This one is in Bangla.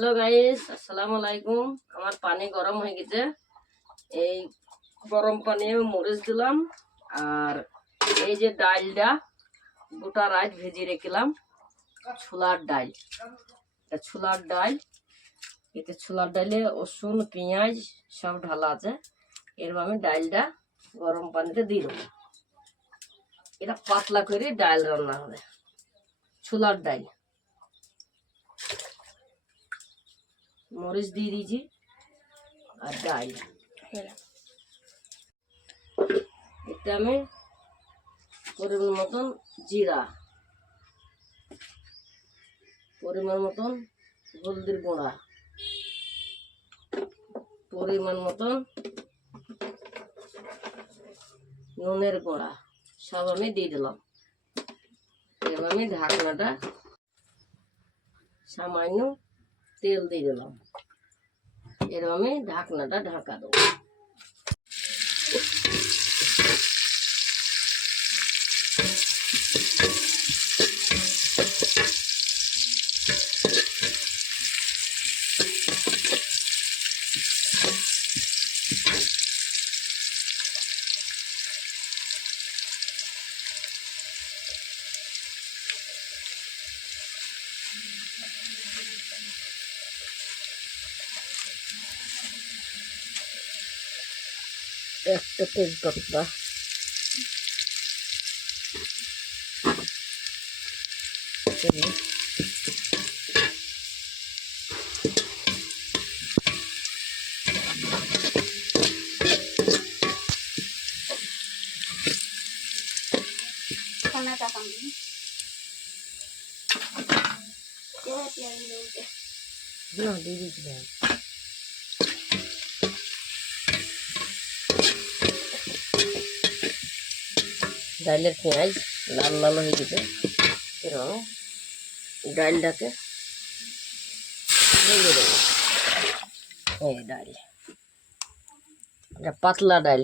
হ্যালো গাইস, আসসালামু আলাইকুম। আমার পানি গরম হয়ে গেছে। এই গরম পানি মরিচ দিলাম। আর এই যে ডালটা গোটা রাত ভেজে রেখেলাম, ছোলার ডাল। ছোলার ডাল, এতে ছোলার ডালে রসুন পেঁয়াজ সব ঢালা আছে। এর আমি ডালটা গরম পানিতে দিয়ে দেবো। এটা পাতলা করে ডাল রান্না হবে, ছোলার ডাল। মরিচ দিয়ে দিয়েছি আর ডাল। এতে আমি পরিমাণ মতন জিরা, পরিমাণ মতন হলদির গুঁড়া, পরিমাণ মতন নুনের গুঁড়া সব আমি দিয়ে দিলাম। এবার আমি ঢাকনাটা সামান্য তেল দিয়ে দিলাম। এরকম আমি ঢাকনাটা ঢাকা দেবো। একটা তেজপাতা, দিয়ে দিয়েছিলাম। ডালের পেঁয়াজ লাল লাল হয়ে গেছে। এরকম ডালটাকে ভেঙে দেবো। এই ডাল, এটা পাতলা ডাল।